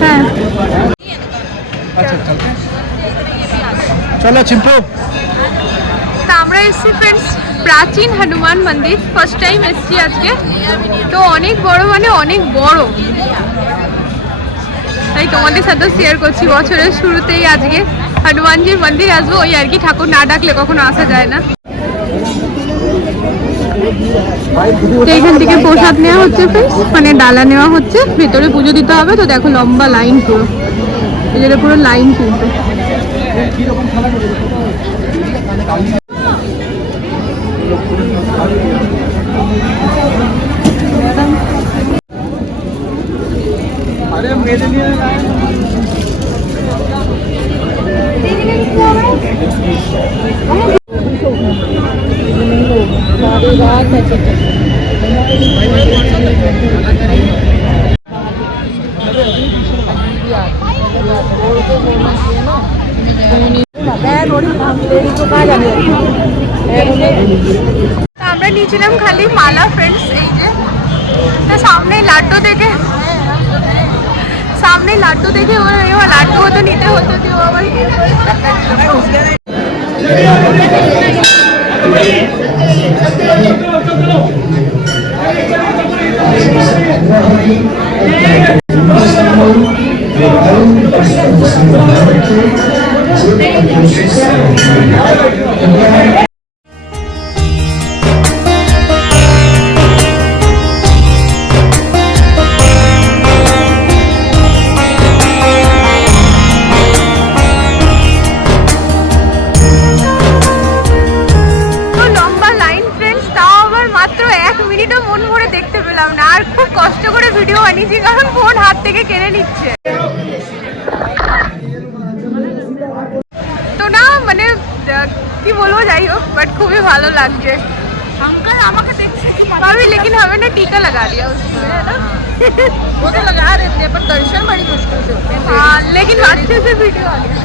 হ্যাঁ আচ্ছা চলো চলো চিম্পু তা আমরা এসেছি ফ্রেন্ডস প্রাচীন হনুমান মন্দির ফার্স্ট টাইম এসেছি আজকে। তো অনেক বড় মানে অনেক বড়। তাই তোমাদের সাথেও শেয়ার করছি। বছরের শুরুতেই আজকে হনুমানজির মন্দির আসব ওই আর কি। ঠাকুর না ডাকলে কখনো আসা যায় না। তো এখান থেকে প্রসাদ নেওয়া হচ্ছে মানে ডালা নেওয়া হচ্ছে। ভেতরে পুজো দিতে হবে। তো দেখো লম্বা লাইন পুরো। পুরো লাইন কিন্তু আমরা নিয়েছিলাম খালি মালা ফ্রেন্ডস এই যে তা সামনে লাড্ডু দেখে সামনে লাড্ডু দেখে ওর এবার লাড্ডুও তো নিতে হতো কেউ আবার তো খুবই ভালো লাগছে अंकल আমাকে দেখছে भाभी लेकिन हमें ना टीका लगा दिया उसमें है ना वो तो लगा देते हैं पर दर्शन बड़ी मुश्किल से होते हैं हाँ लेकिन अच्छे से वीडियो आ गया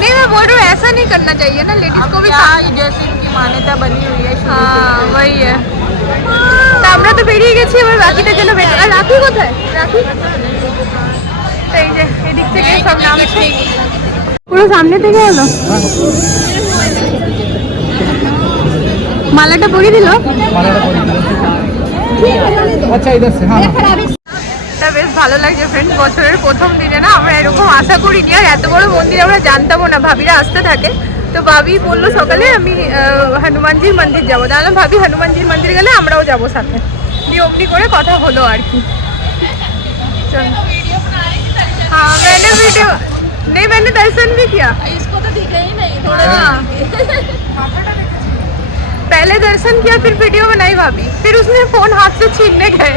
नहीं मैं बोल रही हूँ ऐसा नहीं करना चाहिए ना लेडीज अब को भी क्या ये जैसे इनकी मान्यता बनी हुई है शुरू হ্যাঁ से वही है তা আমরা তো বেরিয়ে গেছি এবার বাকিটার জন্য বেরিয়ে আর রাখি কোথায় রাখি তো এই যে এদিক থেকে সব নামছে পুরো সামনে থেকে হলো মালাটা পরিয়ে দিল আচ্ছা ইধার সে হ্যাঁ তা বেশ ভালো লাগছে ফ্রেন্ড বছরের প্রথম দিনে না আমরা এরকম আশা করিনি আর এত বড় মন্দির আমরা জানতামও না ভাবিরা আসতে থাকে তো ভাবি বললো সকালে আমি আহ, হনুমানজির মন্দির যাবো তাহলে ভাবি হনুমানজির মন্দির গেলে আমরাও যাবো সাথে দিয়ে অমনি করে কথা হলো আর কি চল। हाँ मैंने वीडियो नहीं मैंने दर्शन भी किया इसको तो दिखे ही नहीं थोड़ा हाँ। पहले दर्शन किया फिर वीडियो बनाई भाभी फिर उसने फोन हाथ से छीनने गए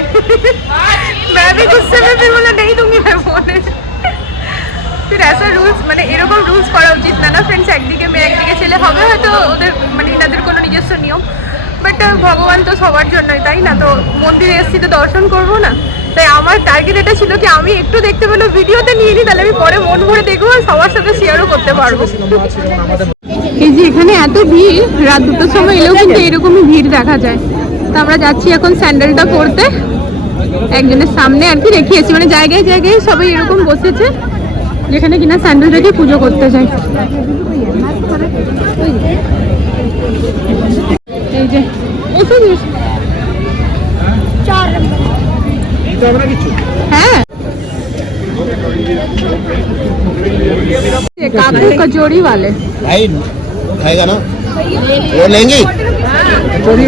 मैं भी गुस्से में फिर बोला नहीं दूंगी मैं फोन फिर ऐसा রুলস মানে এরকম রুলস করা উচিত না না ফ্রেন্ডস একদিকে মেয়ে একদিকে ছেলে হবে হয়তো ওদের মানে এনাদের কোনো নিজস্ব নিয়ম বাট ভগবান তো সবার জন্যই তাই না তো মন্দিরে এসেছি তো দর্শন করবো না তাই আমার টার্গেট এটা ছিল কি আমি একটু দেখতে পেলো ভিডিওতে নিয়ে নিই তাহলে আমি পরে মন ভরে দেখবো আর সবার সাথে শেয়ারও করতে পারবো আমাদের এই যে এখানে এত ভিড় রাত দুটোর সময় এলেও কিন্তু এরকমই ভিড় দেখা যায় তো আমরা যাচ্ছি এখন স্যান্ডেলটা পরতে একজনের সামনে আর কি দেখিয়েছি মানে জায়গায় জায়গায় সবাই এরকম বসেছে যেখানে কিনা স্যান্ডেল রেখে পুজো করতে যায় এই যে এসেছিস দিতে হবে না কিছু হ্যাঁ काकू कचौड़ी वाले भाई खाएगा ना वो लेंगी চলি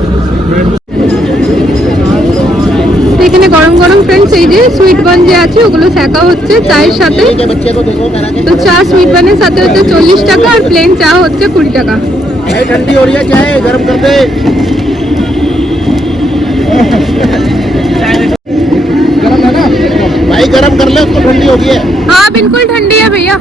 তো এখানে গরম গরম ফ্রেন্ডস এই যে সুইট বান যে আছে ওগুলো শেখা হচ্ছে চায়ের সাথে ठीक है बच्चे को देखो करा के তো চা সুইট বানের সাথে হচ্ছে চল্লিশ টাকা আর প্লেন চা হচ্ছে কুড়ি টাকা भाई ठंडी हो रही है चाय गर्म कर दे गरम है ना एकदम भाई गर्म कर ले उसको ठंडी हो गई है हाँ बिल्कुल ठंडी है भैया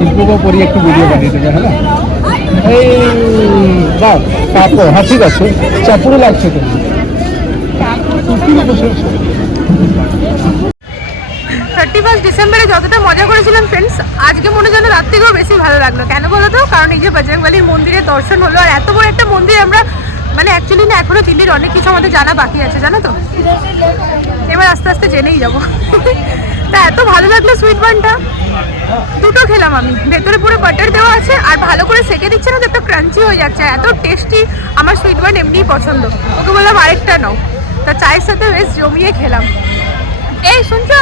শিল্পকে পরি একটু ভিডিও বানিয়ে দেবে হ্যাঁ? এই বাহ পাপো হ্যাঁ ঠিক আছে। চাপুরে লাগছে তো। থার্টি ফার্স্ট ডিসেম্বরে যতটা মজা করেছিলাম ফ্রেন্ডস আজকে মনে যেন রাত থেকেও বেশি ভালো লাগল। কেন বলো তো? কারণ এই যে বজরংবলির মন্দিরে দর্শন হলো, আর এত বড় একটা মন্দির আমরা মানে অ্যাকচুয়ালি না, এখনও দিল্লির অনেক কিছু আমাদের জানা বাকি আছে, জানো তো? এবার আস্তে আস্তে জেনেই যাব। তা এত ভালো লাগলো সুইট বানটা দুটো খেলাম আমি ভেতরে পুরো বাটার দেওয়া আছে আর ভালো করে সেকে দিচ্ছে না তো একটা ক্রাঞ্চি হয়ে যাচ্ছে এত টেস্টি আমার সুইট বান এমনিই পছন্দ ওকে বললাম আরেকটা নাও তা চায়ের সাথে বেশ জমিয়ে খেলাম এই শুনছো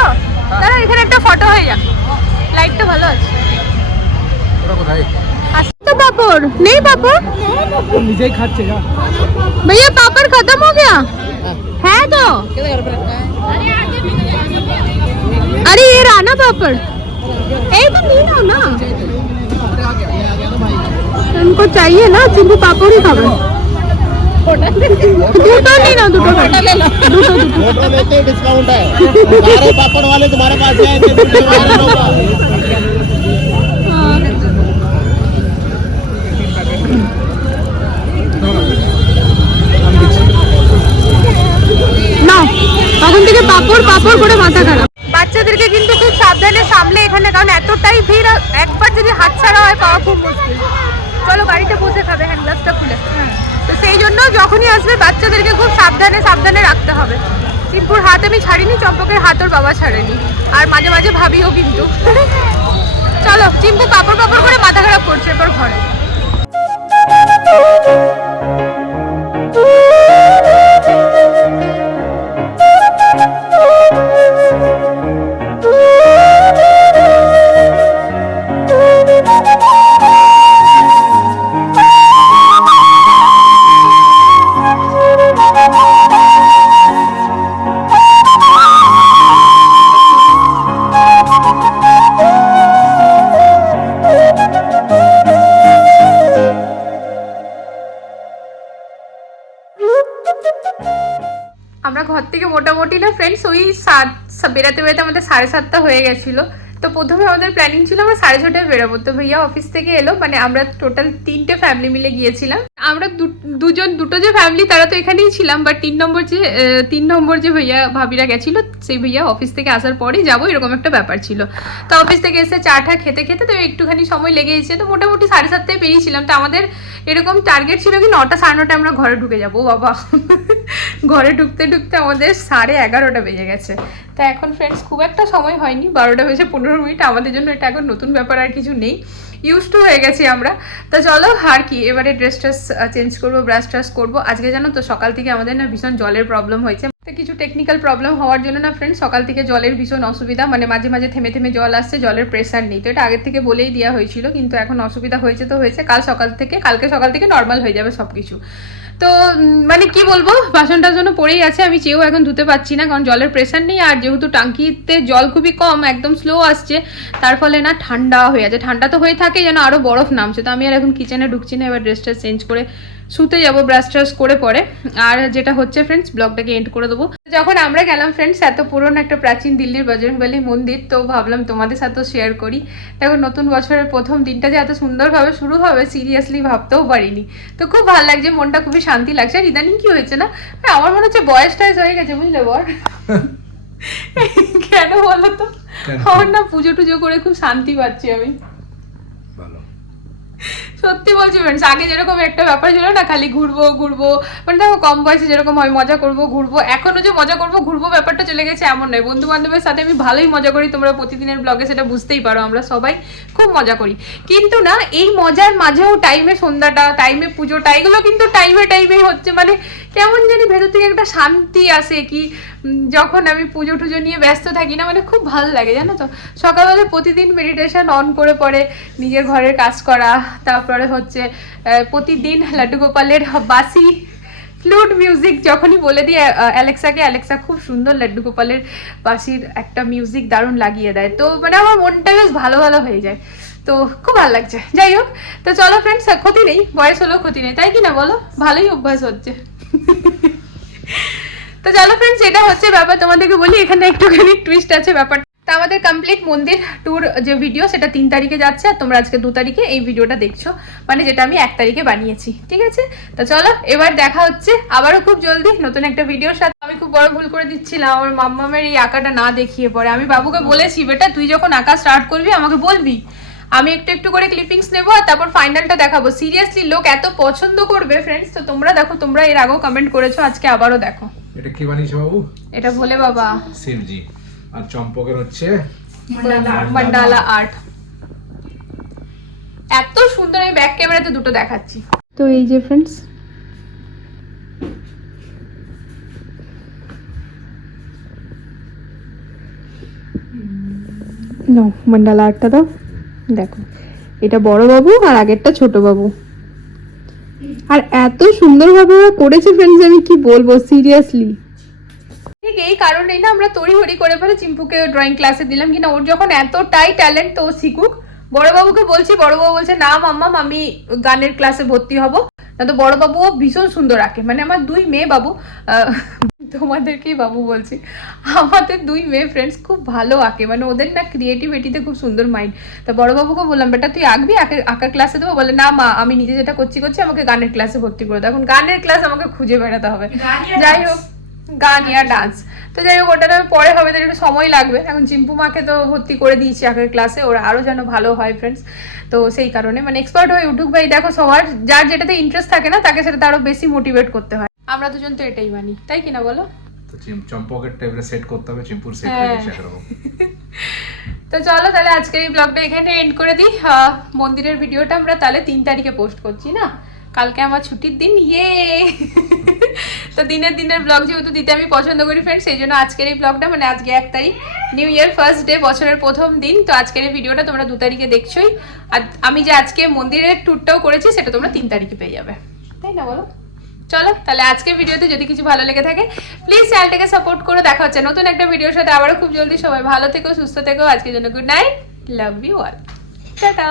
দাদা এখানে একটা ফটো হয়ে যাক লাইটটা ভালো আছে ওরা কোথায় আসছে তো পাপড় নেই পাপড় নিজেই খাচ্ছে যা भैया पापड़ खत्म हो गया है तो ना पापड़ ए तो नहीं हो ना उनको चाहिए ना चिल्ली पापड़ ही खावे দুটো নেই না দুটো দুটো দুটো फोटो लेते डिस्काउंट है सारे पापड़ वाले तुम्हारे पास जाएंगे वीडियो वायरल होगा না তখন থেকে পাপড় পাপড় করে মাথা খারাপ বাচ্চাদেরকে কিন্তু খুব সাবধানে সামলে এখানে কারণ এতটাই ভিড় একবার যদি হাত ছাড়া হয় পাওয়া খুব মুশকিল। চলো গাড়িতে বসে খাবে হ্যান্ড গ্লাভসটা খুলে। তো সেই জন্য যখনই আসবে বাচ্চাদেরকে খুব সাবধানে সাবধানে রাখতে হবে। টিম্পুর হাত আমি ছাড়িনি চম্পকের হাত ওর বাবা ছাড়েনি। আর মাঝে মাঝে ভাবিও কিন্তু। চলো টিম্পু পাপড় বেরাতে বেরাতে আমাদের সাড়ে সাতটা হয়ে গেছিল। তো প্রথমে আমাদের প্ল্যানিং ছিল আমরা সাড়ে ছটায় বেরোবো। তো ভাইয়া অফিস থেকে এলো মানে আমরা টোটাল তিনটে ফ্যামিলি মিলে গিয়েছিলাম। আমরা দু- দুজন, দুটো যে ফ্যামিলি তারা তো এখানেই ছিলাম বাট তিন নম্বর যে তিন নম্বর যে ভাইয়া, ভাবিরা গেছিল, সেই ভাইয়া অফিস থেকে আসার পরেই যাব, এরকম একটা ব্যাপার ছিল। তো অফিস থেকে এসে চা টা খেতে খেতে তো একটুখানি সময় লেগে গেছে, তো মোটামুটি সাড়ে সাতটায় বেরিয়েছিলাম। তো আমাদের এরকম টার্গেট ছিল কি, নটা সাড়ে নটায় আমরা ঘরে ঢুকে যাব বাবা। ঘরে ঢুকতে ঢুকতে আমাদের সাড়ে এগারোটা বেজে গেছে। তা এখন ফ্রেন্ডস খুব একটা সময় হয়নি, বারোটা বেজে পনেরো মিনিট, আমাদের জন্য এটা এখন নতুন ব্যাপার আর কিছু নেই। ইউজ টু হয়ে গেছি আমরা। তা চলো, আর কি? এবারে ড্রেস ট্রেস চেঞ্জ করব ব্রাশ ট্রাশ করব। আজকে জানো তো, সকাল থেকে আমাদের না ভীষণ জলের প্রবলেম হয়েছে। কিছু টেকনিক্যাল প্রবলেম হওয়ার জন্য না ফ্রেন্ড সকাল থেকে জলের ভীষণ অসুবিধা। মানে মাঝে মাঝে থেমে থেমে জল আসছে, জলের প্রেশার নেই। তো এটা আগের থেকে বলেই দেওয়া হয়েছিল, কিন্তু এখন অসুবিধা হয়েছে তো হয়েছে। কাল সকাল থেকে, কালকে সকাল থেকে নর্মাল হয়ে যাবে সব কিছু তো মানে কি বলব? বাসন টাসনও পড়েই আছে, আমি চেয়েও এখন ধুতে পারছি না, কারণ জলের প্রেশার নেই, আর যেহেতু টাঙ্কিতে জল খুবই কম, একদম স্লো আসছে, তার ফলে না ঠান্ডা হয়ে আছে। ঠান্ডা তো হয়ে থাকে যেন আরও বরফ নামছে। তো আমি আর এখন কিচেনে ঢুকছি না, এবার ড্রেসটা চেঞ্জ করে শুতে যাব ব্রাশ ট্রাশ করে পরে। আর যেটা হচ্ছে ফ্রেন্ডস ব্লগটাকে এন্ড করে দেবো। যখন আমরা গেলাম ফ্রেন্ডস এত পুরনো একটা প্রাচীন দিল্লির বজরংবলী মন্দির তো ভাবলাম তোমাদের সাথেও শেয়ার করি। দেখো নতুন বছরের প্রথম দিনটা যে এত সুন্দরভাবে শুরু হবে সিরিয়াসলি ভাবতেও পারিনি। তো খুব ভালো লাগছে মনটা খুবই শান্তি লাগছে। আর ইদানিং কি হয়েছে না? হ্যাঁ, আমার মনে হচ্ছে বয়স টয়স হয়ে গেছে বুঝলে বর? কেন বলো তো? আমার না পুজো টুজো করে খুব শান্তি পাচ্ছি আমি। সত্যি বলছি ফ্রেন্ডস আগে যেরকম একটা ব্যাপার ছিল না, খালি ঘুরবো ঘুরবো মানে দেখো কম বয়সে যেরকম হয়, মজা করব, ঘুরবো এখনও যে মজা করব, ঘুরবো ব্যাপারটা চলে গেছে এমন নয়। বন্ধু বান্ধবের সাথে আমি ভালোই মজা করি, তোমরা প্রতিদিনের ব্লগে সেটা বুঝতেই পারো, আমরা সবাই খুব মজা করি। কিন্তু না, এই মজার মাঝেও টাইমে সন্ধ্যাটা টাইমে পুজোটা, এগুলো কিন্তু টাইমে টাইমেই হচ্ছে মানে কেমন জানি ভেতর থেকে একটা শান্তি আসে কি যখন আমি পুজো টুজো নিয়ে ব্যস্ত থাকি না মানে খুব ভালো লাগে, জানো তো? সকালবেলা প্রতিদিন মেডিটেশন অন করে পরে নিজের ঘরের কাজ করা, তারপরে হচ্ছে প্রতিদিন লাড্ডু গোপালের বাসি ফ্লুট মিউজিক যখনই বলে দিই অ্যালেক্সাকে, অ্যালেক্সা খুব সুন্দর লাড্ডু গোপালের বাসির একটা মিউজিক দারুণ লাগিয়ে দেয়। তো মানে আমার মনটা বেশ ভালো ভালো হয়ে যায়। তো খুব ভালো লাগছে। যাই হোক, তো চলো ফ্রেন্ডস ক্ষতি নেই, বয়স হলেও ক্ষতি নেই, তাই কি না বলো? ভালোই অভ্যাস হচ্ছে। তো চলো ফ্রেন্ডস এটা হচ্ছে ব্যাপার, তোমাদেরকে বলি, এখানে একটুখানি টুইস্ট আছে ব্যাপার তা আমাদের কমপ্লিট মন্দির ট্যুর যে ভিডিও সেটা তিন তারিখে যাচ্ছে আর তোমরা আজকে দু তারিখে এই ভিডিওটা দেখছ। মানে যেটা আমি এক তারিখে বানিয়েছি ঠিক আছে? তা চলো এবার দেখা হচ্ছে। আবারও খুব জলদি নতুন একটা ভিডিওর সাথে। আমি খুব বড় ভুল করে দিচ্ছিলাম আমার মাম্মামের এই আঁকাটা না দেখিয়ে পরে। আমি বাবুকে বলেছি বেটা তুই যখন আঁকা স্টার্ট করবি আমাকে বলবি। আমি একটু একটু করে ক্লিপিংস নেব আর তারপর ফাইনালটা দেখাবো। সিরিয়াসলি লোক এত পছন্দ করবে ফ্রেন্ডস তো তোমরা দেখো তোমরা এর আগেও কমেন্ট করেছ আজকে আবারও দেখো। এটা কি বানিয়েছে বাবু? এটা ভোলে বাবা। শিবজি আর চম্পকের হচ্ছে মান্ডালা আর্ট। এত সুন্দর আমি ব্যাক ক্যামেরাতে দুটো দেখাচ্ছি। তো এই যে ফ্রেন্ডস নো মান্ডালা আর্টটা দাও দেখো। এটা বড় বাবু আর আগেরটা ছোট বাবু। আর এত সুন্দরভাবে ওরা করেছে ফ্রেন্ডস আমি কি বলব সিরিয়াসলি এই কারণেই না আমরা তড়িহড়ি করে ফেলে চিম্পুকে ড্রয়িং ক্লাসে দিলাম কিনা ওর যখন এতটাই ট্যালেন্ট তো ও শিখুক। বড়বাবুকে বলছি বড়বাবু বলছে না মাম্মাম আমি গানের ক্লাসে ভর্তি হব। না তো বড়বাবুও ভীষণ সুন্দর আঁকে। মানে আমার দুই মেয়ে বাবু তোমাদেরকেই বাবু বলছি আমাদের দুই মেয়ে ফ্রেন্ডস খুব ভালো আঁকে। মানে ওদের না ক্রিয়েটিভিটিতে খুব সুন্দর মাইন্ড তা বড়বাবুকে বললাম বেটা তুই আঁকবি? আঁকে- আঁকার ক্লাসে দেবো? বলে না মা আমি নিজে যেটা করছি করছি আমাকে গানের ক্লাসে ভর্তি করে দাও। এখন গানের ক্লাস আমাকে খুঁজে বেড়াতে হবে। যাই হোক। গান ইয়া ডান্স তো যাই হোক ওটা তো পরে হবে তার একটু সময় লাগবে। এখন চিম্পু মাকে তো ভর্তি করে দিয়েছি আঁকার ক্লাসে ওরা আরও যেন ভালো হয় ফ্রেন্ডস তো সেই কারণে মানে এক্সপার্ট হয়ে উঠুক ভাই দেখো সবার যার যেটাতে ইন্টারেস্ট থাকে না তাকে সেটাতে আরও বেশি মোটিভেট করতে হয়। আমরা দুজন তো এটাই মানি তাই কিনা বলো? চম্পকের টাইপের সেট করতে হবে চিম্পুর সেট। হয়ে। তো চলো তাহলে আজকের এই ব্লগটা এখানে এন্ড করে দিই। মন্দিরের ভিডিওটা আমরা তাহলে তিন তারিখে পোস্ট করছি না? কালকে আমার ছুটির দিন ইয়ে তো দিনের দিনের ব্লগ যেহেতু দিতে আমি পছন্দ করি ফ্রেন্ডস সেই জন্য আজকের এই ব্লগটা মানে আজকে এক তারিখ নিউ ইয়ার ফার্স্ট ডে বছরের প্রথম দিন, তো আজকের এই ভিডিওটা তোমরা দু তারিখে দেখছোই। আর আমি যে আজকে মন্দিরের ট্যুরটাও করেছি, সেটা তোমরা তিন তারিখে পেয়ে যাবে। তাই না বলো? চলো, তাহলে আজকের ভিডিওতে যদি কিছু ভালো লেগে থাকে প্লিজ চ্যানেলটাকে সাপোর্ট করে, দেখা হচ্ছে নতুন একটা ভিডিওর সাথে। আবারও খুব জলদি সবাই ভালো থেকো, সুস্থ থেকো। আজকের জন্য good night love you all tata!